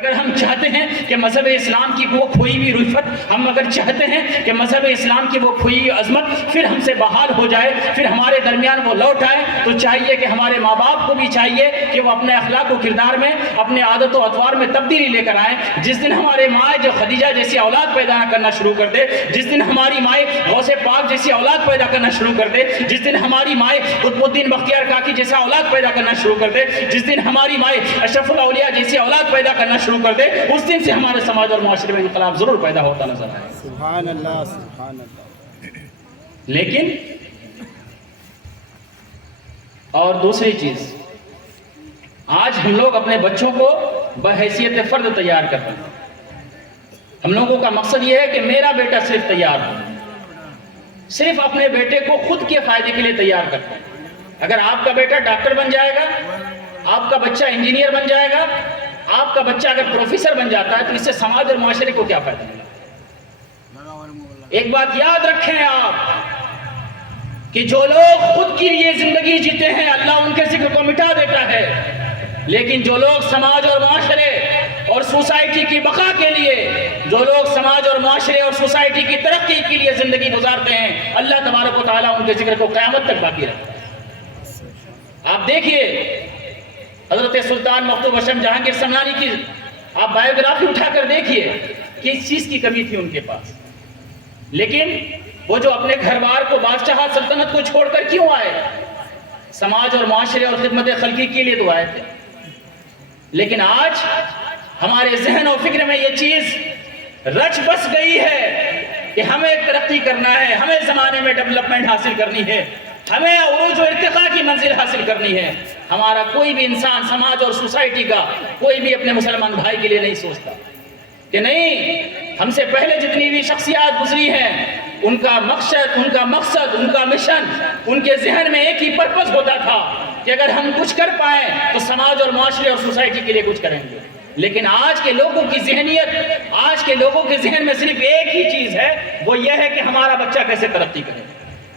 اگر ہم چاہتے ہیں کہ مذہب اسلام کی وہ کھوئی ہوئی رفت، ہم اگر چاہتے ہیں کہ مذہب اسلام کی وہ کھوئی ہوئی عظمت پھر ہم سے بحال ہو جائے، پھر ہمارے درمیان وہ لوٹ آئے، تو چاہیے کہ ہمارے ماں باپ کو بھی چاہیے کہ وہ اپنے اخلاق و کردار میں، اپنے عادت و اطوار میں تبدیلی لے کر آئیں۔ جس دن ہمارے ماں جو خدیجہ جیسی اولاد پیدا کرنا شروع کر دے، جس دن ہماری مائیں غوث پاک جیسی اولاد پیدا کرنا شروع کر دے، جس دن ہماری مائیں قطب الدین بختیار کاکی جیسا اولاد پیدا کرنا شروع کر دے، جس دن ہماری مائیں اشرف الاولیاء جیسی اولاد پیدا کرنا شروع کر دے، اس دن سے ہمارے سماج اور معاشرے میں انقلاب ضرور پیدا ہوتا نظر آئے۔ سبحان اللہ، سبحان اللہ۔ لیکن اور دوسری چیز، آج ہم لوگ اپنے بچوں کو بحیثیت فرد تیار کرتے ہیں۔ ہم لوگوں کا مقصد یہ ہے کہ میرا بیٹا صرف تیار ہو، صرف اپنے بیٹے کو خود کے فائدے کے لیے تیار کرتے ہیں۔ اگر آپ کا بیٹا ڈاکٹر بن جائے گا، آپ کا بچہ انجینئر بن جائے گا، آپ کا بچہ اگر پروفیسر بن جاتا ہے، تو اس سے سماج اور معاشرے کو کیا فائدہ ملے؟ ایک بات یاد رکھیں آپ کہ جو لوگ خود کے لیے زندگی جیتے ہیں، اللہ ان کے ذکر کو مٹا دیتا ہے، لیکن جو لوگ سماج اور معاشرے اور سوسائٹی کی بقا کے لیے، جو لوگ سماج اور معاشرے اور سوسائٹی کی ترقی کے لیے زندگی گزارتے ہیں، اللہ تبارک و تعالیٰ ان کے ذکر کو قیامت تک باقی رکھتا ہے۔ آپ دیکھیے حضرت سلطان مختوم حشم جہانگیر سمنانی کی آپ بائیوگرافی اٹھا کر دیکھیے کہ اس چیز کی کمی تھی ان کے پاس، لیکن وہ جو اپنے گھر بار کو، بادشاہ سلطنت کو چھوڑ کر کیوں آئے؟ سماج اور معاشرے اور خدمت خلقی کے لیے تو آئے تھے۔ لیکن آج ہمارے ذہن و فکر میں یہ چیز رچ بس گئی ہے کہ ہمیں ترقی کرنا ہے، ہمیں زمانے میں ڈیولپمنٹ حاصل کرنی ہے، ہمیں عروج و ارتقاء کی منزل حاصل کرنی ہے۔ ہمارا کوئی بھی انسان سماج اور سوسائٹی کا کوئی بھی اپنے مسلمان بھائی کے لیے نہیں سوچتا کہ نہیں، ہم سے پہلے جتنی بھی شخصیات گزری ہیں، ان کا مقصد، ان کا مشن، ان کے ذہن میں ایک ہی پرپس ہوتا تھا کہ اگر ہم کچھ کر پائیں تو سماج اور معاشرے اور سوسائٹی کے لیے کچھ کریں گے۔ لیکن آج کے لوگوں کی ذہنیت، آج کے لوگوں کے ذہن میں صرف ایک ہی چیز ہے، وہ یہ ہے کہ ہمارا بچہ کیسے ترقی کرے،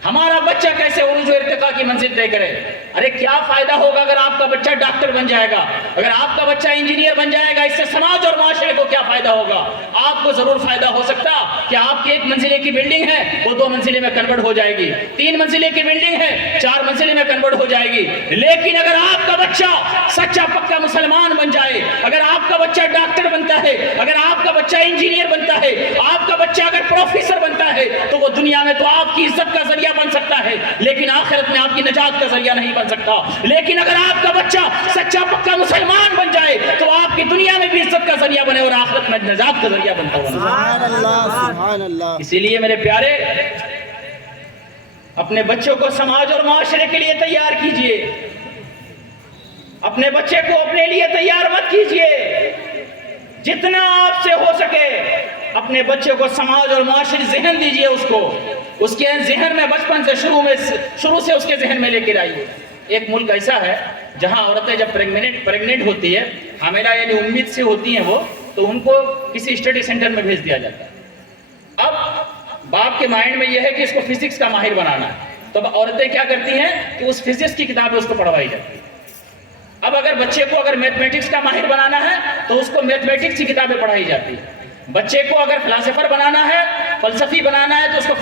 ہمارا بچہ کیسے عروج و ارتقاء کی منزل طے کرے۔ ارے کیا فائدہ ہوگا اگر آپ کا بچہ ڈاکٹر بن جائے گا، اگر آپ کا بچہ انجینئر بن جائے گا، اس سے سماج اور معاشرے کو کیا فائدہ ہوگا؟ آپ کو ضرور فائدہ ہو سکتا کہ آپ کی 1 منزلے کی بلڈنگ ہے، وہ 2 منزلے میں کنورٹ ہو جائے گی، 3 منزلے کی بلڈنگ ہے، 4 منزلے میں کنورٹ ہو جائے گی۔ لیکن اگر آپ کا بچہ سچا پکا مسلمان بن جائے، اگر آپ کا بچہ ڈاکٹر بنتا ہے، اگر آپ کا بچہ انجینئر بنتا ہے، آپ کا بچہ اگر پروفیسر بنتا ہے، تو وہ دنیا میں تو آپ کی عزت کا ذریعہ بن سکتا ہے، لیکن آخرت میں آپ کی نجات کا ذریعہ نہیں بن سکتا۔ لیکن اگر آپ کا بچہ سچا پکا مسلمان بن جائے تو آپ کی دنیا میں بھی عزت کا ذریعہ بنے اور آخرت میں نجات کا ذریعہ بنتا ہوا۔ سبحان اللہ، سبحان اللہ۔ اسی لیے میرے پیارے، اپنے بچوں کو سماج اور معاشرے کے لیے تیار کیجئے، اپنے بچے کو اپنے لیے تیار مت کیجئے۔ جتنا آپ سے ہو سکے اپنے بچے کو سماج اور معاشرے ذہن دیجئے، اس کے ذہن میں بچپن سے شروع سے اس کے ذہن میں لے کے آئیے۔ ایک ملک ایسا ہے جہاں عورتیں جب پریگننٹ ہوتی ہے، حاملہ یعنی امید سے ہوتی ہیں وہ، تو ان کو کسی اسٹڈی سینٹر میں بھیج دیا جاتا ہے۔ اب باپ کے مائنڈ میں یہ ہے کہ اس کو فزکس کا ماہر بنانا ہے، تو اب عورتیں کیا کرتی ہیں کہ اس فزکس کی کتابیں اس کو پڑھوائی جاتی ہیں۔ اب اگر بچے کو اگر میتھمیٹکس کا ماہر بنانا ہے تو اس کو میتھمیٹکس کی کتابیں پڑھائی جاتی ہیں۔ بچے کو اگر فلاسفر بنانا ہے، فلسفی بنانا ہے، تو اس کو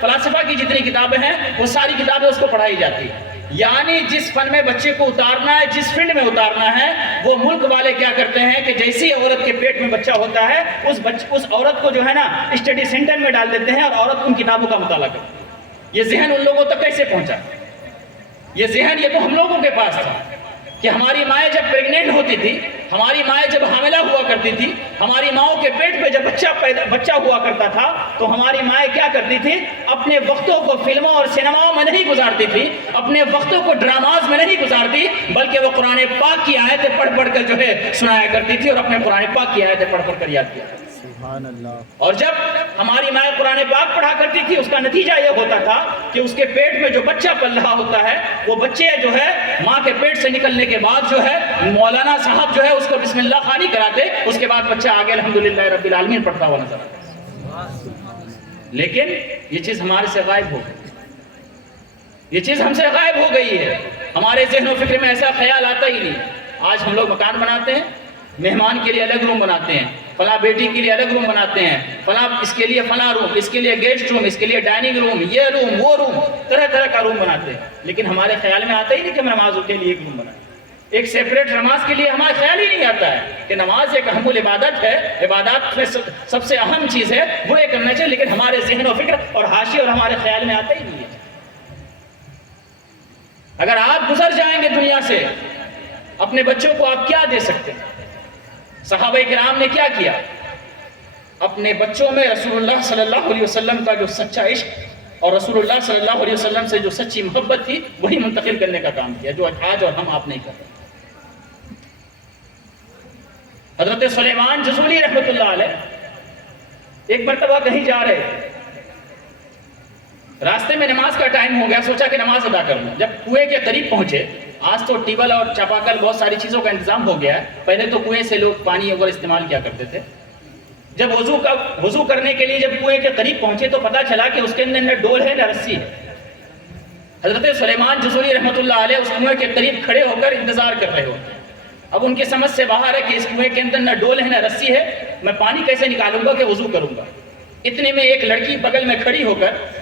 فلاسفہ کی جتنی کتابیں ہیں وہ ساری کتابیں اس کو پڑھائی جاتی ہیں۔ یعنی جس فن میں بچے کو اتارنا ہے، جس فیلڈ میں اتارنا ہے، وہ ملک والے کیا کرتے ہیں کہ جیسی عورت کے پیٹ میں بچہ ہوتا ہے، اس عورت کو جو ہے نا اسٹڈی سینٹر میں ڈال دیتے ہیں اور عورت ان کتابوں کا مطالعہ کرتی ہے۔ یہ ذہن ان لوگوں تک کیسے پہنچا؟ یہ ذہن یہ تو ہم لوگوں کے پاس تھا کہ ہماری مائیں جب پریگننٹ ہوتی تھی، ہماری مائیں جب حاملہ ہوا کرتی تھی، ہماری ماؤں کے پیٹ میں جب بچہ ہوا کرتا تھا، تو ہماری مائیں کیا کرتی تھی؟ اپنے وقتوں کو فلموں اور سینماؤں میں نہیں گزارتی تھی، اپنے وقتوں کو ڈراماز میں نہیں گزارتی، بلکہ وہ قرآن پاک کی آیتیں پڑھ پڑھ کر جو ہے سنایا کرتی تھی اور اپنے قرآن پاک کی آیتیں پڑھ پڑھ کر یاد کیا۔ سبحان اللہ۔ اور جب ہماری مائیں قرآن پاک پڑھا کرتی تھی، اس کا نتیجہ یہ ہوتا تھا کہ اس کے پیٹ میں جو بچہ پل رہا ہوتا ہے، وہ بچے جو ہے ماں کے پیٹ سے نکلنے کے بعد جو ہے مولانا صاحب جو ہے اس کو بسم اللہ خوانی کراتے، اس کے بعد بچہ آگے الحمدللہ رب العالمین پڑھتا ہوا نظر آتا۔ لیکن یہ چیز ہمارے سے غائب ہو گئی، یہ چیز ہم سے غائب ہو گئی ہے، ہمارے ذہن و فکر میں ایسا خیال آتا ہی نہیں۔ آج ہم لوگ مکان بناتے ہیں، مہمان کے لیے الگ روم بناتے ہیں، فلاں بیٹی کے لیے الگ روم بناتے ہیں، فلاں اس کے لیے فلاں روم، اس کے لیے گیسٹ روم، اس کے لیے ڈائننگ روم، یہ روم وہ روم، طرح طرح کا روم بناتے ہیں. لیکن ہمارے خیال میں آتا ہی نہیں کہ نماز کے لیے ایک روم بنائیں. ایک سیپریٹ نماز کے لیے ہمارا خیال ہی نہیں آتا ہے کہ نماز ایک اہم العبادت ہے، عبادات میں سب سے اہم چیز ہے، وہ یہ کرنا چاہیے. لیکن ہمارے ذہن و فکر اور حاشیے اور ہمارے خیال میں آتا ہی نہیں ہے. اگر آپ گزر جائیں گے دنیا سے، اپنے بچوں کو آپ کیا دے سکتے ہیں؟ صحابہ کرام نے کیا کیا؟ اپنے بچوں میں رسول اللہ صلی اللہ علیہ وسلم کا جو سچا عشق اور رسول اللہ صلی اللہ علیہ وسلم سے جو سچی محبت تھی وہی منتقل کرنے کا کام کیا، جو آج اور ہم آپ نہیں کرتے. حضرت سلیمان جزولی رحمۃ اللہ علیہ ایک مرتبہ کہیں جا رہے، راستے میں نماز کا ٹائم ہو گیا، سوچا کہ نماز ادا کر لوں. جب کنویں کے قریب پہنچے، آج تو ٹیبل اور چاپاکل بہت ساری چیزوں کا انتظام ہو گیا ہے، پہلے تو کنویں سے لوگ پانی وغیرہ استعمال کیا کرتے تھے. جب وضو کرنے کے لیے جب کنویں کے قریب پہنچے تو پتا چلا کہ اس کے اندر نہ ڈول ہے نہ رسی ہے. حضرت سلیمان جزولی رحمۃ اللہ علیہ اس کنویں کے قریب کھڑے ہو کر انتظار کر رہے ہوتے ہیں. اب ان کی سمجھ سے باہر ہے کہ اس کنویں کے اندر نہ ڈول ہے نہ رسی ہے، میں پانی کیسے نکالوں گا کہ وضو کروں گا. اتنے میں ایک لڑکی بغل میں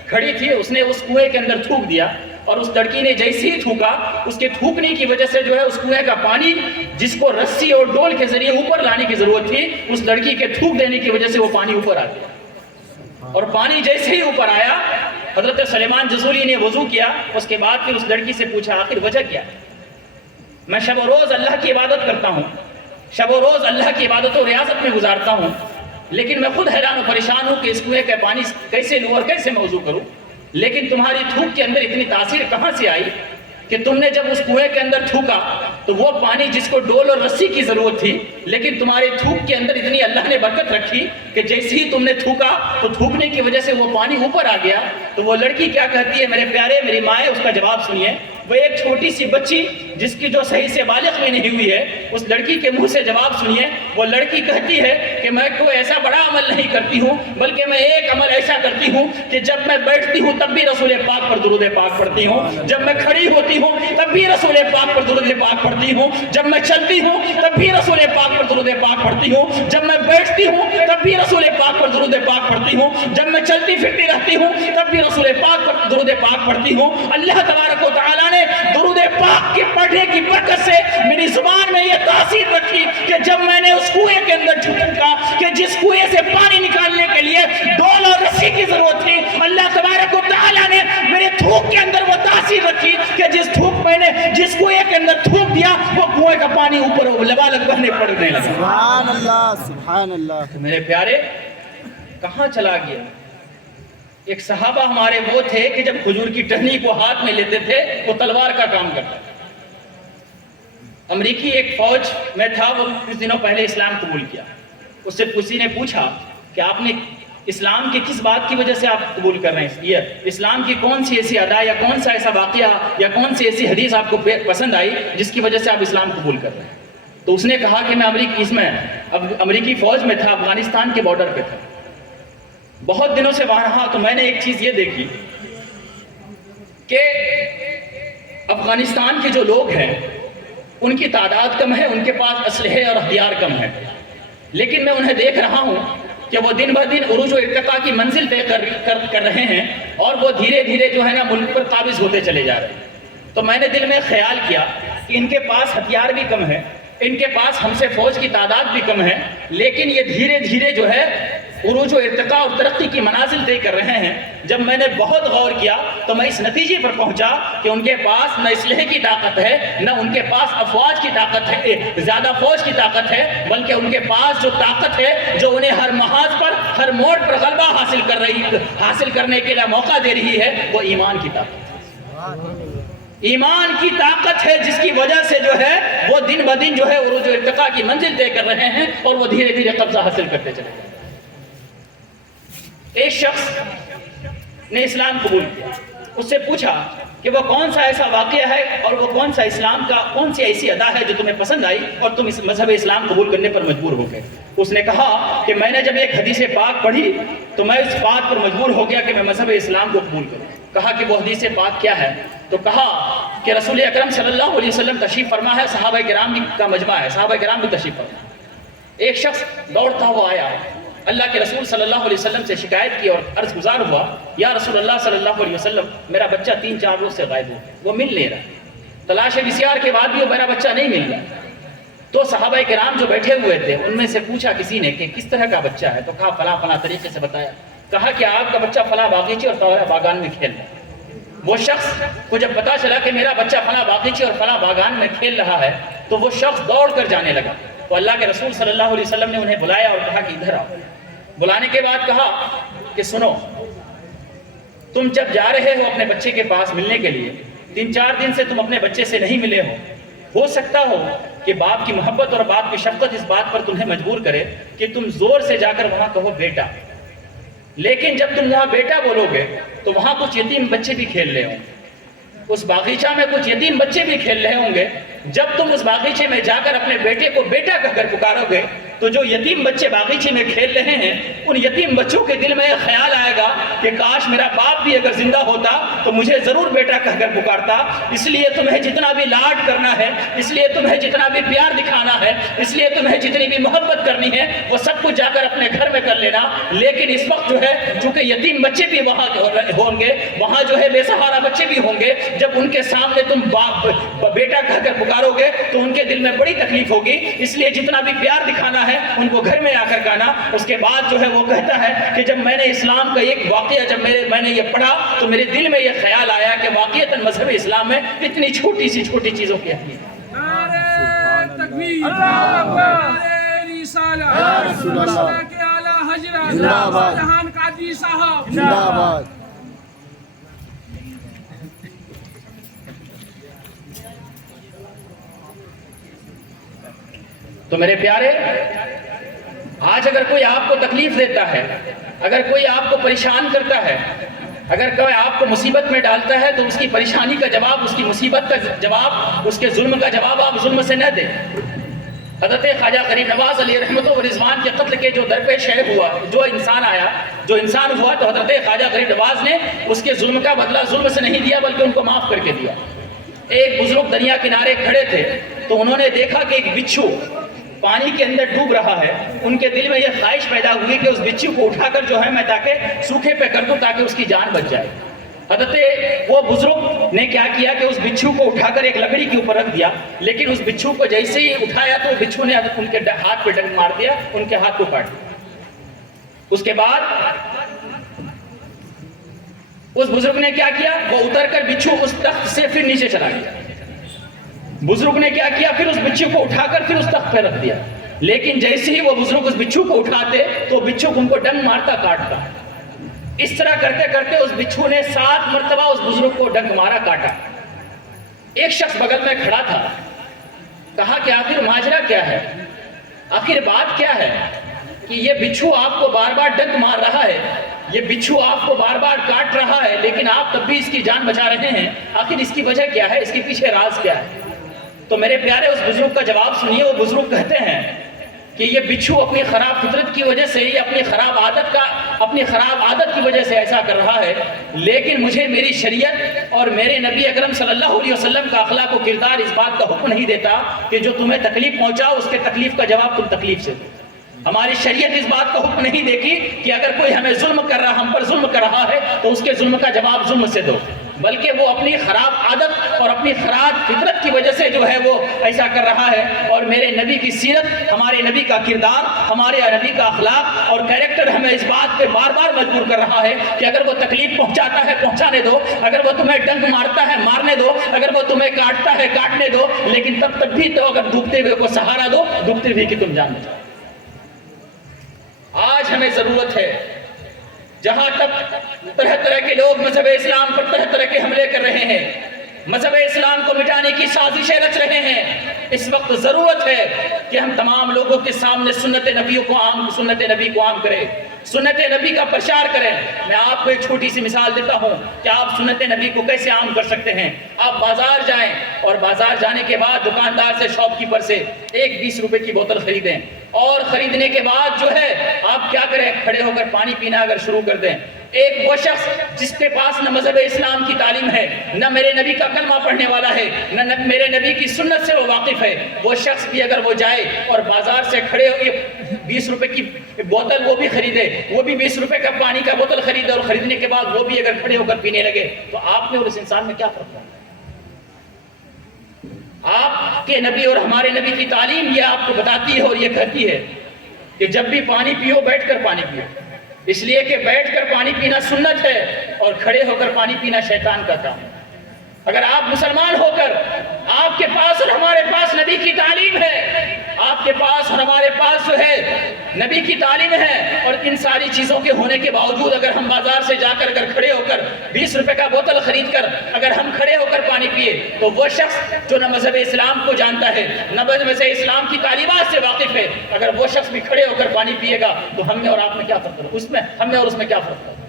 کھڑی تھی، اس نے اس کنویں کے اندر تھوک دیا، اور اس لڑکی نے جیسے ہی تھوکا، اس کے تھوکنے کی وجہ سے جو ہے اس کنویں کا پانی جس کو رسی اور ڈول کے ذریعے اوپر لانے کی ضرورت تھی، اس لڑکی کے تھوک دینے کی وجہ سے وہ پانی اوپر آ گیا. اور پانی جیسے ہی اوپر آیا، حضرت سلیمان جزولی نے وضو کیا. اس کے بعد پھر اس لڑکی سے پوچھا آخر وجہ کیا؟ میں شب و روز اللہ کی عبادت کرتا ہوں، شب و روز اللہ کی عبادت و ریاضت میں گزارتا ہوں، لیکن میں خود حیران و پریشان ہوں کہ اس کنویں کا پانی کیسے لوں اور کیسے میں وضو کروں. لیکن تمہاری تھوک کے اندر اتنی تاثیر کہاں سے آئی کہ تم نے جب اس کنویں کے اندر تھوکا تو وہ پانی جس کو ڈول اور رسی کی ضرورت تھی، لیکن تمہارے تھوک کے اندر اتنی اللہ نے برکت رکھی کہ جیسے ہی تم نے تھوکا تو تھوکنے کی وجہ سے وہ پانی اوپر آ گیا. تو وہ لڑکی کیا کہتی ہے میرے پیارے، میری ماں ہے، اس کا جواب سنیے. وہ ایک چھوٹی سی بچی جس کی جو صحیح سے بالغ بھی نہیں ہوئی ہے، اس لڑکی کے منہ سے جواب سنیے. وہ لڑکی کہتی ہے کہ میں کوئی ایسا بڑا عمل نہیں کرتی ہوں، بلکہ میں ایک عمل ایسا کرتی ہوں کہ جب میں بیٹھتی ہوں تب بھی رسول پاک پر درود پاک پڑھتی ہوں، جب میں کھڑی ہوتی ہوں تب بھی رسول پاک پر درود پاک پڑھتی ہوں، جب میں چلتی ہوں تب بھی رسول پاک پر درود پاک پڑھتی ہوں، جب میں بیٹھتی ہوں تب بھی رسول پاک پر درود پاک پڑھتی ہوں، جب میں چلتی پھرتی رہتی ہوں تب بھی رسول پاک پر درود پاک پڑھتی ہوں. اللہ تبارک و تعالیٰ نے درود پاک کے پڑھنے کی برکت سے میری زبان میں یہ تاثیر رکھی کہ جب میں نے اس کنویں کے اندر جھٹکا کہ جس کنویں سے پانی نکالنے کے لیے ڈول اور رسی کی ضرورت تھی، اللہ تبارک و تعالیٰ نے میرے تھوک کے اندر وہ تاثیر رکھی کہ جس کنویں کے اندر تھوک دیا وہ کنویں کا پانی اوپر لبالب بہنے پڑنے لگا. سبحان اللہ سبحان اللہ. میرے پیارے کہاں چلا گیا؟ ایک صحابہ ہمارے وہ تھے کہ جب کھجور کی ٹہنی کو ہاتھ میں لیتے تھے وہ تلوار کا کام کرتا تھا. امریکی ایک فوج میں تھا، وہ کچھ دنوں پہلے اسلام قبول کیا. اس سے کسی نے پوچھا کہ آپ نے اسلام کی کس بات کی وجہ سے آپ قبول کر رہے ہیں، یہ اسلام کی کون سی ایسی ادا یا کون سا ایسا واقعہ یا کون سی ایسی حدیث آپ کو پسند آئی جس کی وجہ سے آپ اسلام قبول کر رہے ہیں؟ تو اس نے کہا کہ میں امریکی فوج میں تھا، افغانستان کے بارڈر پہ تھا، بہت دنوں سے وہاں رہا. تو میں نے ایک چیز یہ دیکھی کہ افغانستان کے جو لوگ ہیں ان کی تعداد کم ہے، ان کے پاس اسلحے اور ہتھیار کم ہے، لیکن میں انہیں دیکھ رہا ہوں کہ وہ دن بہ دن عروج و ارتقاء کی منزل طے کر رہے ہیں اور وہ دھیرے دھیرے جو ہے نا ملک پر قابض ہوتے چلے جا رہے ہیں. تو میں نے دل میں خیال کیا کہ ان کے پاس ہتھیار بھی کم ہے، ان کے پاس ہم سے فوج کی تعداد بھی کم ہے، لیکن یہ دھیرے دھیرے جو ہے عروج و ارتقاء اور ترقی کی منازل طے کر رہے ہیں. جب میں نے بہت غور کیا تو میں اس نتیجے پر پہنچا کہ ان کے پاس نہ اسلحے کی طاقت ہے، نہ ان کے پاس افواج کی طاقت ہے، زیادہ فوج کی طاقت ہے، بلکہ ان کے پاس جو طاقت ہے جو انہیں ہر محاذ پر ہر موڑ پر غلبہ حاصل کرنے کے لیے موقع دے رہی ہے، وہ ایمان کی طاقت ہے. ایمان کی طاقت ہے جس کی وجہ سے جو ہے وہ دن بہ دن جو ہے عروج و ارتقاء کی منزل طے کر رہے ہیں اور وہ دھیرے دھیرے قبضہ حاصل کرتے چلے گئے. ایک شخص نے اسلام قبول کیا، اس سے پوچھا کہ وہ کون سا ایسا واقعہ ہے اور وہ کون سا اسلام کا کون سی ایسی ادا ہے جو تمہیں پسند آئی اور تم اس مذہب اسلام قبول کرنے پر مجبور ہو گئے. اس نے کہا کہ میں نے جب ایک حدیث پاک پڑھی تو میں اس بات پر مجبور ہو گیا کہ میں مذہب اسلام کو قبول کروں. کہا کہ وہ حدیث پاک کیا ہے؟ تو کہا کہ رسول اکرم صلی اللہ علیہ وسلم تشریف فرما ہے، صحابہ کرام کا مجمع ہے، صحابہ کرام بھی تشریف فرما. ایک شخص دوڑتا ہوا آیا، اللہ کے رسول صلی اللہ علیہ وسلم سے شکایت کی اور عرض گزار ہوا، یا رسول اللہ صلی اللہ علیہ وسلم میرا بچہ 3-4 روز سے غائب ہو، وہ مل نہیں رہا، تلاش بسیار کے بعد بھی وہ میرا بچہ نہیں مل رہا۔ تو صحابہ کرام جو بیٹھے ہوئے تھے ان میں سے پوچھا کسی نے کہ کس طرح کا بچہ ہے، تو کہا فلاں فلاں طریقے سے بتایا، کہا کہ آپ کا بچہ فلاں باغیچے اور فلاں باغان میں کھیل رہا ہے۔ وہ شخص کو جب پتا چلا کہ میرا بچہ فلاں باغیچے اور فلاں باغان میں کھیل رہا ہے تو وہ شخص دوڑ کر جانے لگا، تو اللہ کے رسول صلی اللہ علیہ وسلم نے انہیں بلایا اور کہا کہ ادھر آؤ۔ بلانے کے بعد کہا کہ سنو، تم جب جا رہے ہو اپنے بچے کے پاس ملنے کے لیے، 3-4 دن سے تم اپنے بچے سے نہیں ملے ہو سکتا ہو کہ باپ کی محبت اور باپ کی شفقت اس بات پر تمہیں مجبور کرے کہ تم زور سے جا کر وہاں کہو بیٹا، لیکن جب تم وہاں بیٹا بولو گے تو وہاں کچھ یتیم بچے بھی کھیل رہے ہوں گے، اس باغیچہ میں کچھ یتیم بچے بھی کھیل رہے ہوں گے۔ جب تم اس باغیچے میں جا کر اپنے بیٹے کو بیٹا کہہ کر پکارو گے تو جو یتیم بچے باغیچے میں کھیل رہے ہیں ان یتیم بچوں کے دل میں یہ خیال آئے گا کہ کاش میرا باپ بھی اگر زندہ ہوتا تو مجھے ضرور بیٹا کہہ کر پکارتا۔ اس لیے تمہیں جتنا بھی لاڈ کرنا ہے، اس لیے تمہیں جتنا بھی پیار دکھانا ہے، اس لیے تمہیں جتنی بھی محبت کرنی ہے وہ سب کچھ جا کر اپنے گھر میں کر لینا۔ لیکن اس وقت جو ہے چونکہ یتیم بچے بھی وہاں ہوں گے، وہاں جو ہے بے سہارا بچے بھی ہوں گے، جب ان کے سامنے تم بیٹا کہہ کر پکارو گے تو ان کے دل میں بڑی تکلیف ہوگی، اس لیے جتنا بھی پیار دکھانا ہے ان کو گھر میں آ کر کہنا۔ اس کے بعد جو ہے وہ کہتا ہے کہ جب میں نے اسلام کا ایک واقعہ جب میں نے یہ پڑھا تو میرے دل میں یہ خیال آیا کہ واقعتاً مذہب اسلام میں اتنی چھوٹی چیزوں کی اہمیت۔ نعرہ تکبیر، اللہ اکبر، نعرہ رسالہ، رسول اللہ، مصطفیٰ کے اعلیٰ حضرت زندہ آباد، جہان قادری صاحب زندہ آباد۔ تو میرے پیارے، آج اگر کوئی آپ کو تکلیف دیتا ہے، اگر کوئی آپ کو پریشان کرتا ہے، اگر کوئی آپ کو مصیبت میں ڈالتا ہے تو اس کی پریشانی کا جواب، اس کی مصیبت کا جواب، اس کے ظلم کا جواب آپ ظلم سے نہ دیں۔ حضرت خواجہ غریب نواز علیہ رحمت و رضوان کے قتل کے جو درپیش ہوا، جو انسان ہوا تو حضرت خواجہ غریب نواز نے اس کے ظلم کا بدلہ ظلم سے نہیں دیا بلکہ ان کو معاف کر کے دیا۔ ایک بزرگ دریا کنارے کھڑے تھے تو انہوں نے دیکھا کہ ایک بچھو پانی کے اندر ڈوب رہا ہے۔ ان کے دل میں یہ خواہش پیدا ہوئی کہ اس بچھو کو اٹھا کر جو ہے میں تاکہ سوکھے پہ کر دوں تاکہ اس کی جان بچ جائے۔ حضرت وہ بزرگ نے کیا کیا کہ اس بچھو کو اٹھا کر ایک لکڑی کے اوپر رکھ دیا، لیکن اس بچھو کو جیسے ہی اٹھایا تو بچھو نے ان کے ہاتھ پہ ڈنک مار دیا، ان کے ہاتھ کو کاٹ دیا۔ اس کے بعد اس بزرگ نے کیا کیا، وہ اتر کر بچھو اس تخت سے پھر نیچے چلا گیا۔ بزرگ نے کیا کیا، پھر اس بچھو کو اٹھا کر پھر اس تخت پہ رکھ دیا، لیکن جیسے ہی وہ بزرگ اس بچھو کو اٹھاتے تو بچھو ان کو ڈنک مارتا کاٹتا۔ اس طرح کرتے کرتے اس بچھو نے 7 مرتبہ اس بزرگ کو ڈنک مارا، کاٹا۔ ایک شخص بغل میں کھڑا تھا، کہا کہ آخر ماجرا کیا ہے، آخر بات کیا ہے کہ یہ بچھو آپ کو بار بار ڈنک مار رہا ہے، یہ بچھو آپ کو بار بار کاٹ رہا ہے لیکن آپ تب بھی اس کی جان بچا رہے ہیں، آخر اس کی وجہ کیا ہے، اس کے پیچھے راز کیا ہے؟ تو میرے پیارے اس بزرگ کا جواب سنیے۔ وہ بزرگ کہتے ہیں کہ یہ بچھو اپنی خراب فطرت کی وجہ سے، یہ اپنی خراب عادت کی وجہ سے ایسا کر رہا ہے، لیکن مجھے میری شریعت اور میرے نبی اکرم صلی اللہ علیہ وسلم کا اخلاق و کردار اس بات کا حکم نہیں دیتا کہ جو تمہیں تکلیف پہنچاؤ اس کے تکلیف کا جواب تم تکلیف سے دو۔ ہماری شریعت اس بات کا حکم نہیں دیتی کہ اگر کوئی ہمیں ظلم کر رہا، ہم پر ظلم کر رہا ہے تو اس کے ظلم کا جواب ظلم سے دو، بلکہ وہ اپنی خراب عادت اور اپنی خراب فطرت کی وجہ سے جو ہے وہ ایسا کر رہا ہے۔ اور میرے نبی کی سیرت، ہمارے نبی کا کردار، ہمارے نبی کا اخلاق اور کیریکٹر ہمیں اس بات پہ بار بار مجبور کر رہا ہے کہ اگر وہ تکلیف پہنچاتا ہے پہنچانے دو، اگر وہ تمہیں ڈنک مارتا ہے مارنے دو، اگر وہ تمہیں کاٹتا ہے کاٹنے دو، لیکن تب بھی تو اگر ڈوبتے ہوئے کو سہارا دو، ڈوبتے ہوئے کہ تم جان بچاؤ۔ آج ہمیں ضرورت ہے، جہاں تک طرح طرح کے لوگ مذہب اسلام پر طرح طرح کے حملے کر رہے ہیں، مذہب اسلام کو مٹانے کی سازشیں رچ رہے ہیں، اس وقت ضرورت ہے کہ ہم تمام لوگوں کے سامنے سنت نبی کو عام کریں، سنت نبی کا پرچار کریں۔ میں آپ کو ایک چھوٹی سی مثال دیتا ہوں کہ آپ سنت نبی کو کیسے عام کر سکتے ہیں۔ آپ بازار جائیں اور بازار جانے کے بعد دکاندار سے، شاپ کیپر سے ایک 20 روپے کی بوتل خریدیں، اور خریدنے کے بعد جو ہے آپ کیا کریں، کھڑے ہو کر پانی پینا اگر شروع کر دیں ایک وہ شخص جس کے پاس نہ مذہب اسلام کی تعلیم ہے، نہ میرے نبی کا کلمہ پڑھنے والا ہے، نہ میرے نبی کی سنت سے وہ واقف ہے، وہ شخص بھی اگر وہ جائے اور بازار سے کھڑے ہو 20 روپے کی بوتل وہ بھی خریدے، وہ بھی 20 روپے کا پانی کا بوتل خریدے، اور خریدنے کے بعد وہ بھی اگر کھڑے ہو کر پینے لگے، تو آپ میں اور اس انسان میں کیا فرق ہے؟ آپ کے نبی اور ہمارے نبی کی تعلیم یہ آپ کو بتاتی ہے اور یہ کہتی ہے کہ جب بھی پانی پیو بیٹھ کر پانی پیو، اس لیے کہ بیٹھ کر پانی پینا سنت ہے اور کھڑے ہو کر پانی پینا شیطان کا کام ہے۔ اگر آپ مسلمان ہو کر آپ کے پاس اور ہمارے پاس نبی کی تعلیم ہے، آپ کے پاس اور ہمارے پاس جو ہے نبی کی تعلیم ہے، اور ان ساری چیزوں کے ہونے کے باوجود اگر ہم بازار سے جا کر اگر کھڑے ہو کر 20 روپے کا بوتل خرید کر اگر ہم کھڑے ہو کر پانی پیے، تو وہ شخص جو نہ مذہب اسلام کو جانتا ہے، نہ مذہب اسلام کی تعلیمات سے واقف ہے، اگر وہ شخص بھی کھڑے ہو کر پانی پیے گا تو ہم میں اور آپ میں کیا فرق ہے؟ اس میں ہم میں اور اس میں کیا فرق ہے؟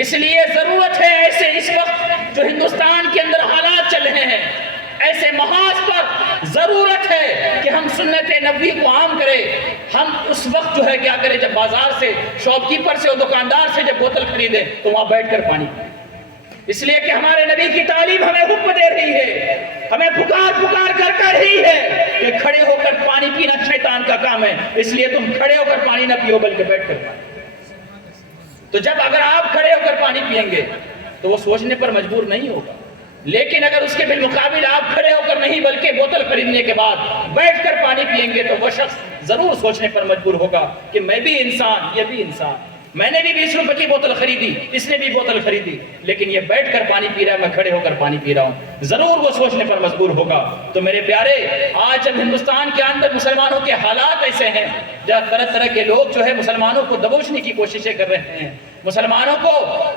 اس لیے ضرورت ہے ایسے اس وقت جو ہندوستان کے اندر حالات چل رہے ہیں، ایسے محاذ پر ضرورت ہے کہ ہم سنت نبوی کو عام کریں۔ ہم اس وقت جو ہے کیا کریں، جب بازار سے شاپ کیپر سے اور دکاندار سے جب بوتل خریدیں تو وہاں بیٹھ کر پانی پئیں، اس لیے کہ ہمارے نبی کی تعلیم ہمیں حکم دے رہی ہے، ہمیں پکار کر کر رہی ہے کہ کھڑے ہو کر پانی پینا شیطان کا کام ہے، اس لیے تم کھڑے ہو کر پانی نہ پیو بلکہ بیٹھ کر پانی۔ تو جب اگر آپ کھڑے ہو کر پانی پیئیں گے تو وہ سوچنے پر مجبور نہیں ہوگا، لیکن اگر اس کے بالمقابل آپ کھڑے ہو کر نہیں بلکہ بوتل خریدنے کے بعد بیٹھ کر پانی پیئیں گے تو وہ شخص ضرور سوچنے پر مجبور ہوگا کہ میں بھی انسان، یہ بھی انسان، میں نے بھی 20 روپے کی بوتل خریدی، اس نے بھی بوتل خریدی، لیکن یہ بیٹھ کر پانی پی رہا ہے، میں کھڑے ہو کر پانی پی رہا ہوں، ضرور وہ سوچنے پر مجبور ہوگا۔ تو میرے پیارے، آج جب ہندوستان کے اندر مسلمانوں کے حالات ایسے ہیں جہاں طرح طرح کے لوگ جو ہے مسلمانوں کو دبوچنے کی کوششیں کر رہے ہیں، مسلمانوں کو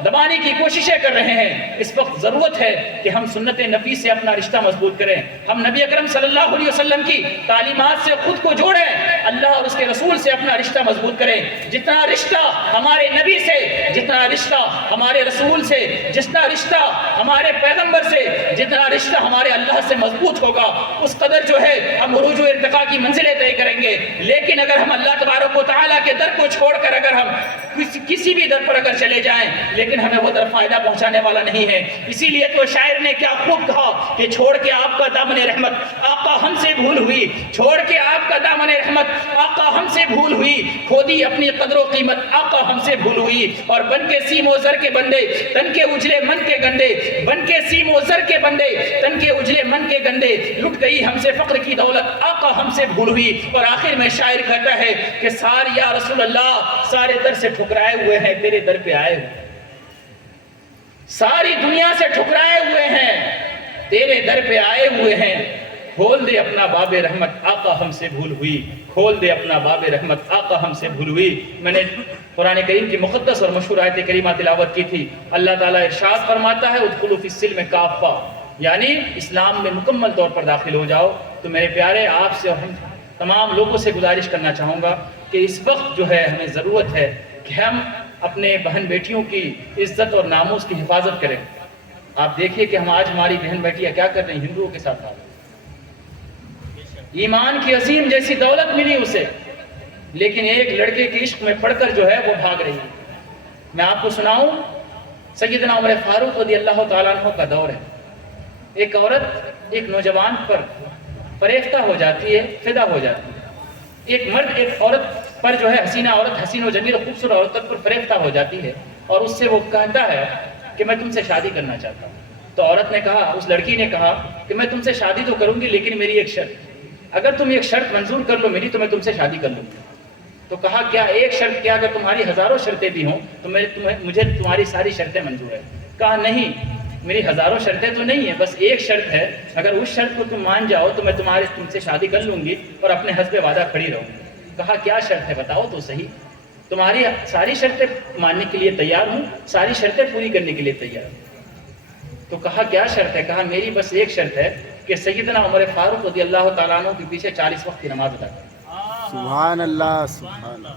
دبانے کی کوششیں کر رہے ہیں، اس وقت ضرورت ہے کہ ہم سنت نبی سے اپنا رشتہ مضبوط کریں، ہم نبی اکرم صلی اللہ علیہ وسلم کی تعلیمات سے خود کو جوڑیں، اللہ اور اس کے رسول سے اپنا رشتہ مضبوط کریں۔ جتنا رشتہ ہمارے نبی سے، جتنا رشتہ ہمارے رسول سے، جتنا رشتہ ہمارے پیغمبر سے، جتنا رشتہ ہمارے اللہ سے مضبوط ہوگا، اس قدر جو ہے ہم عروج و ارتقاء کی منزلیں طے کریں گے۔ لیکن اگر ہم اللہ تبارک و تعالیٰ کے در کو چھوڑ کر اگر ہم کسی بھی در پر اگر چلے جائیں، لیکن ہمیں وہ در فائدہ پہنچانے والا نہیں ہے۔ اسی لیے تو شاعر نے کیا خوب کہا کہ چھوڑ کے آپ کا دامن رحمت آقا ہم سے بھول ہوئی، چھوڑ کے آپ کا دامن رحمت آقا ہم سے بھول ہوئی، کھو دی اپنی قدر و قیمت آقا ہم سے بھول ہوئی، اور بن کے سیم و زر کے بندے تن کے اجلے من کے گندے، بن کے سیم و زر کے بندے تن کے اجلے من کے گندے، لٹ گئی ہم سے فقر کی دولت آقا ہم سے بھول ہوئی۔ اور آخر میں شاعر کہتا ہے کہ ساری یا رسول اللہ سارے در سے ٹھکرائے ہوئے ہیں، تیرے در پہ آئے ہوئے، ساری دنیا سے ٹھکرائے ہوئے ہیں، تیرے در پہ آئے ہوئے ہیں، کھول دے اپنا باب رحمت آقا ہم سے بھول ہوئی، کھول دے اپنا باب رحمت آقا ہم سے بھول ہوئی۔ میں نے قرآن کریم کی مقدس اور مشہور آیت کریمہ تلاوت کی تھی۔ اللہ تعالیٰ ارشاد فرماتا ہے ادخلوا فی السلم کافہ، یعنی اسلام میں مکمل طور پر داخل ہو جاؤ۔ تو میرے پیارے، آپ سے اور ہم تمام لوگوں سے گزارش کرنا چاہوں گا کہ اس وقت جو ہے ہمیں ضرورت ہے کہ ہم اپنے بہن بیٹیوں کی عزت اور ناموس کی حفاظت کریں۔ آپ دیکھیے کہ ہم آج ہماری بہن بیٹیاں کیا کر رہی ہیں ہندوؤں کے ساتھ، ایمان کی عظیم جیسی دولت ملی اسے، لیکن ایک لڑکے کے عشق میں پڑھ کر جو ہے وہ بھاگ رہی ہے۔ میں آپ کو سناؤں، سیدنا عمر فاروق رضی اللہ تعالیٰ عنہ کا دور ہے۔ ایک عورت ایک نوجوان پر فریفتہ ہو جاتی ہے، فدا ہو جاتی ہے۔ ایک مرد ایک عورت پر جو ہے حسینہ عورت، حسین و جمیل خوبصورت عورت پر فریفتہ ہو جاتی ہے، اور اس سے وہ کہتا ہے کہ میں تم سے شادی کرنا چاہتا ہوں۔ تو عورت نے کہا، اس لڑکی نے کہا کہ میں تم سے شادی تو کروں گی، لیکن میری ایک شرط، اگر تم ایک شرط منظور کر لو میری تو میں تم سے شادی کر لوں گی۔ تو کہا کیا ایک شرط کیا، اگر تمہاری ہزاروں شرطیں بھی ہوں تو مجھے تمہاری ساری شرطیں منظور ہیں۔ کہا نہیں، میری ہزاروں شرطیں تو نہیں ہیں، بس ایک شرط ہے، اگر اس شرط کو تم مان جاؤ تو میں تم سے شادی کر لوں گی اور اپنے حسب وعدہ کھڑی رہوں گی۔ کہا کیا شرط ہے بتاؤ تو صحیح، تمہاری ساری شرطیں ماننے کے لیے تیار ہوں، ساری شرطیں پوری کرنے کے لیے تیار ہوں۔ تو کہا کیا شرط ہے؟ کہا میری بس ایک شرط ہے کہ سیدنا عمر فاروق رضی اللہ تعالیٰ عنہ کے پیچھے 40 وقت کی نماز ادا کریں۔ سبحان اللہ، سبحان اللہ۔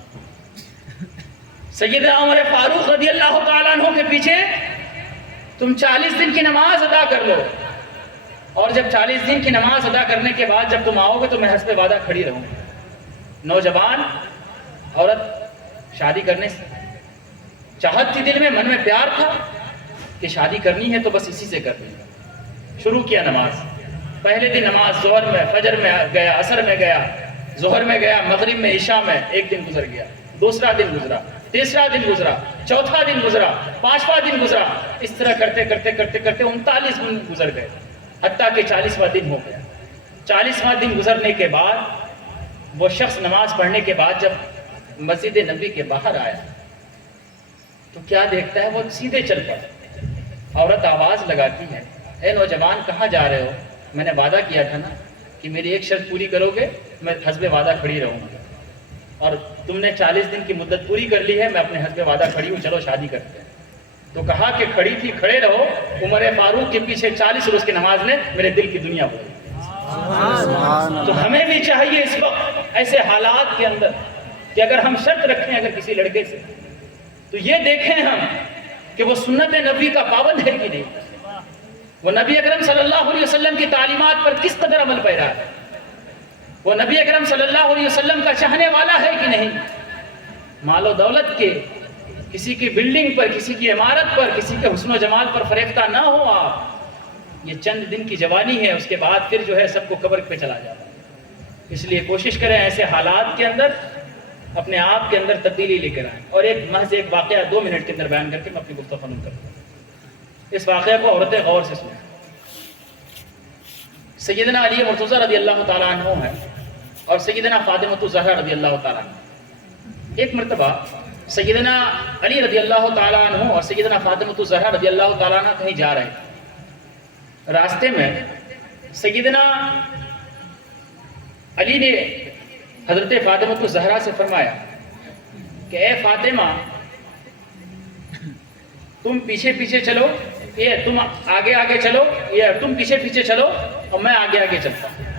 سیدنا عمر فاروق رضی اللہ تعالیٰ عنہ کے پیچھے تم 40 دن کی نماز ادا کر لو، اور جب 40 دن کی نماز ادا کرنے کے بعد جب تم آؤ گے تو میں حسب وعدہ کھڑی رہوں گی۔ نوجوان عورت شادی کرنے سے چاہت تھی دل میں، من میں پیار تھا کہ شادی کرنی ہے تو بس اسی سے کرنی ہے۔ شروع کیا نماز، پہلے دن نماز ظہر میں، فجر میں گیا، عصر میں گیا، ظہر میں گیا، مغرب میں، عشاء میں، ایک دن گزر گیا، دوسرا دن گزرا، تیسرا دن گزرا، چوتھا دن گزرا، پانچواں دن گزرا، اس طرح کرتے کرتے کرتے کرتے 39 دن گزر گئے، حتیٰ کہ 40واں دن ہو گیا۔ 40واں دن گزرنے کے بعد وہ شخص نماز پڑھنے کے بعد جب مسجد نبی کے باہر آیا تو کیا دیکھتا ہے، وہ سیدھے چل پڑا۔ عورت آواز لگاتی ہے، اے نوجوان کہاں جا رہے ہو؟ میں نے وعدہ کیا تھا نا کہ میری ایک شرط پوری کرو گے میں حسب وعدہ کھڑی رہوں گا، اور تم نے 40 دن کی مدت پوری کر لی ہے، میں اپنے حسب وعدہ کھڑی ہوں، چلو شادی کرتے ہیں۔ تو کہا کہ کھڑی تھی، کھڑے رہو، عمر فاروق کے پیچھے 40 روز کی نماز نے میرے دل کی دنیا بدل دی۔ تو ہمیں بھی چاہیے اس وقت ایسے حالات کے اندر کہ اگر ہم شرط رکھیں اگر کسی لڑکے سے تو یہ دیکھیں ہم کہ وہ سنت نبی کا پابند ہے کہ نہیں، وہ نبی اکرم صلی اللہ علیہ وسلم کی تعلیمات پر کس قدر عمل پیرا ہے، وہ نبی اکرم صلی اللہ علیہ وسلم کا چاہنے والا ہے کہ نہیں۔ مال و دولت کے، کسی کی بلڈنگ پر، کسی کی عمارت پر، کسی کے حسن و جمال پر فریفتہ نہ ہو آپ، یہ چند دن کی جوانی ہے، اس کے بعد پھر جو ہے سب کو قبر پہ چلا جاتا ہے۔ اس لیے کوشش کریں ایسے حالات کے اندر اپنے آپ کے اندر تبدیلی لے کر آئیں۔ اور محض ایک واقعہ 2 منٹ کے اندر بیان کر کے میں اپنی گفتگو ختم کرتا ہوں۔ اس واقعہ کو عورتیں غور سے سنیں۔ سیدنا علی مرتضی رضی اللہ تعالیٰ عنہ ہیں اور سیدنا فاطمہ الزہرا رضی اللہ تعالیٰ عنہ۔ ایک مرتبہ سیدنا علی رضی اللہ تعالیٰ عنہ اور سیدنا فاطمہ الزہرا رضی اللہ تعالیٰ عنہ کہیں جا رہے ہیں۔ راستے میں سیدنا علی نے حضرت فاطمہ الزہرا سے فرمایا کہ اے فاطمہ تم پیچھے پیچھے چلو، یہ تم آگے آگے چلو، یہ تم پیچھے پیچھے چلو اور میں آگے آگے چلتا ہوں۔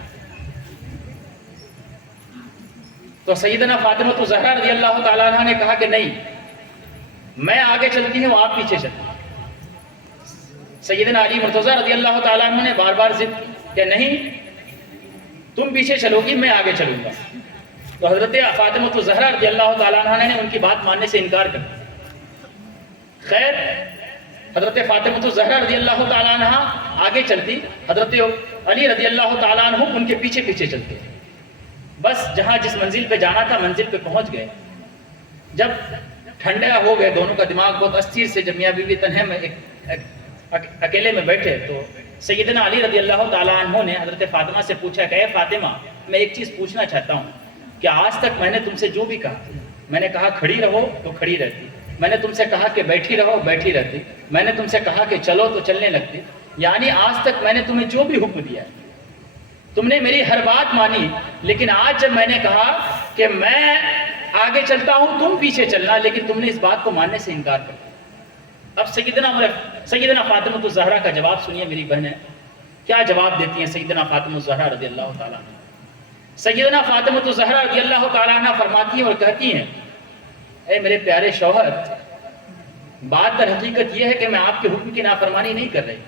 تو سیدنا فاطمہ الزہرا رضی اللہ تعالیٰ عنہ نے کہا کہ نہیں، میں آگے چلتی ہوں، آپ پیچھے چلیں۔ سیدنا علی مرتضی رضی اللہ تعالیٰ عنہ نے بار بار ضد کی کہ نہیں، تم پیچھے چلو گی، میں آگے چلوں گا۔ تو حضرت فاطمہ الزہرا رضی اللہ تعالیٰ عنہ نے ان کی بات ماننے سے انکار کر دیا۔ خیر، حضرت فاطمہ الزہرا رضی اللہ تعالیٰ عنہ آگے چلتی، حضرت علی رضی اللہ تعالیٰ عنہ ان کے پیچھے پیچھے چلتے۔ بس جہاں جس منزل پہ جانا تھا منزل پہ پہنچ گئے۔ جب ٹھنڈا ہو گئے، دونوں کا دماغ بہت استھر سے، جب میاں بیوی تنہے میں اکیلے میں بیٹھے تو سیدنا علی رضی اللہ تعالیٰ عنہ نے حضرت فاطمہ سے پوچھا کہ اے فاطمہ، میں ایک چیز پوچھنا چاہتا ہوں کہ آج تک میں نے تم سے جو بھی کہا، میں نے کہا کھڑی رہو تو کھڑی رہتی، میں نے تم سے کہا کہ بیٹھی رہو بیٹھی رہتی، میں نے تم سے کہا کہ چلو تو چلنے لگتی، یعنی آج تک میں نے تمہیں جو بھی حکم دیا تم نے میری ہر بات مانی، لیکن آج جب میں نے کہا کہ میں آگے چلتا ہوں تم پیچھے چلنا، لیکن تم نے اس بات کو ماننے سے انکار کر دیا۔ اب سیدنا فاطمہ الزہرا کا جواب سنیے میری بہنیں، کیا جواب دیتی ہیں سیدنا فاطمہ الزہرا رضی اللہ تعالیٰ عنہ۔ سیدنا فاطمہ الزہرا رضی اللہ تعالیٰ عنہ فرماتی ہیں اور کہتی ہیں، اے میرے پیارے شوہر، بات در حقیقت یہ ہے کہ میں آپ کے حکم کی نافرمانی نہیں کر رہی،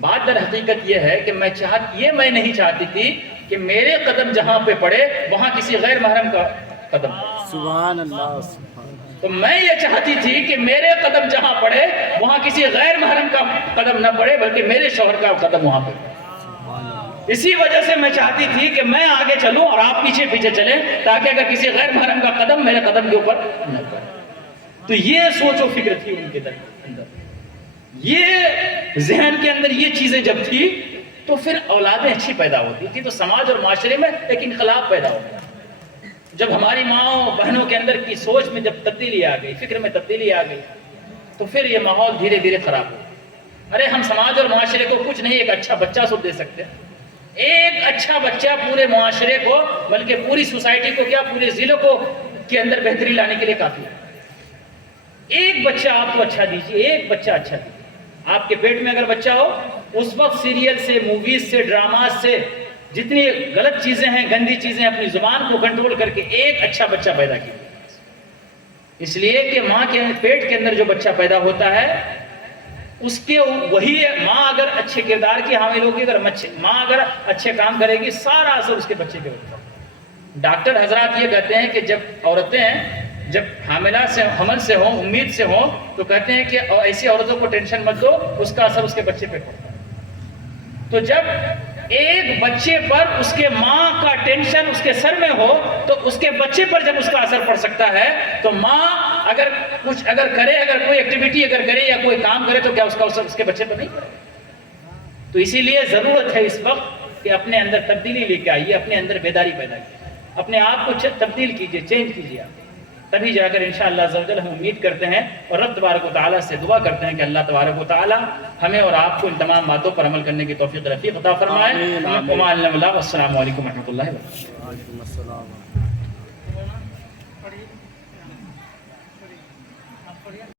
بات در حقیقت یہ ہے کہ میں نہیں چاہتی تھی کہ میرے قدم جہاں پہ پڑے وہاں کسی غیر محرم کا قدم پڑے۔ سبحان اللہ، سبحان اللہ۔ تو میں یہ چاہتی تھی کہ میرے قدم جہاں پڑے وہاں کسی غیر محرم کا قدم نہ پڑے، بلکہ میرے شوہر کا قدم وہاں پہ پڑے۔ اسی وجہ سے میں چاہتی تھی کہ میں آگے چلوں اور آپ پیچھے پیچھے چلیں، تاکہ اگر کسی غیر محرم کا قدم میرے قدم کے اوپر نہ پڑے۔ تو یہ سوچ و فکر تھی ان کے اندر، یہ ذہن کے اندر یہ چیزیں جب تھی تو پھر اولادیں اچھی پیدا ہوتی تھی، تو سماج اور معاشرے میں ایک انقلاب پیدا ہوتا ہے۔ جب ہماری ماں بہنوں کے اندر کی سوچ میں جب تبدیلی آ گئی، فکر میں تبدیلی آ گئی، تو پھر یہ ماحول دھیرے دھیرے خراب ہو۔ ارے ہم سماج اور معاشرے کو کچھ نہیں، ایک اچھا بچہ سب دے سکتے ہیں، ایک اچھا بچہ پورے معاشرے کو، بلکہ پوری سوسائٹی کو کیا، پورے ضلع کو کے اندر بہتری لانے کے لیے کافی ہے۔ ایک بچہ آپ کو اچھا دیجیے، ایک بچہ اچھا دیجیے۔ آپ کے پیٹ میں اگر بچہ ہو، اس وقت سیریل سے، موویز سے، ڈراماز سے، جتنی غلط چیزیں ہیں، گندی چیزیں، اپنی زبان کو کنٹرول کر کے ایک اچھا بچہ پیدا کیجیے۔ اس لیے کہ ماں کے پیٹ کے اندر جو بچہ پیدا ہوتا ہے اس کے وہی ماں اگر اچھے کردار کی حامل ہوگی، اگر ماں اگر اچھے کام کرے گی، سارا اثر اس کے بچے کے اوپر۔ ڈاکٹر حضرات یہ کہتے ہیں کہ جب عورتیں جب حمل سے ہوں، امید سے ہوں، تو کہتے ہیں کہ ایسی عورتوں کو ٹینشن مت دو، اس کا اثر اس کے بچے پہ پڑتا ہے۔ تو جب ایک بچے پر اس کے ماں کا ٹینشن اس کے سر میں ہو تو اس کے بچے پر جب اس کا اثر پڑ سکتا ہے، تو ماں اگر کرے، اگر کوئی ایکٹیویٹی اگر کرے یا کوئی کام کرے تو کیا اس کا اثر اس کے بچے پر نہیں پڑے؟ تو اسی لیے ضرورت ہے اس وقت کہ اپنے اندر تبدیلی لے کے آئیے، اپنے اندر بیداری پیدا کیجیے، اپنے آپ کو تبدیل کیجیے، چینج کیجیے آپ، تبھی جا کر انشاءاللہ عز و جل ہم امید کرتے ہیں اور رب تبارک و تعالیٰ سے دعا کرتے ہیں کہ اللہ تبارک و تعالیٰ ہمیں اور آپ کو ان تمام باتوں پر عمل کرنے کی توفیق رفیق عطا فرمائے۔ السلام علیکم و رحمۃ اللہ وبرکاتہ۔ وعلیکم السلام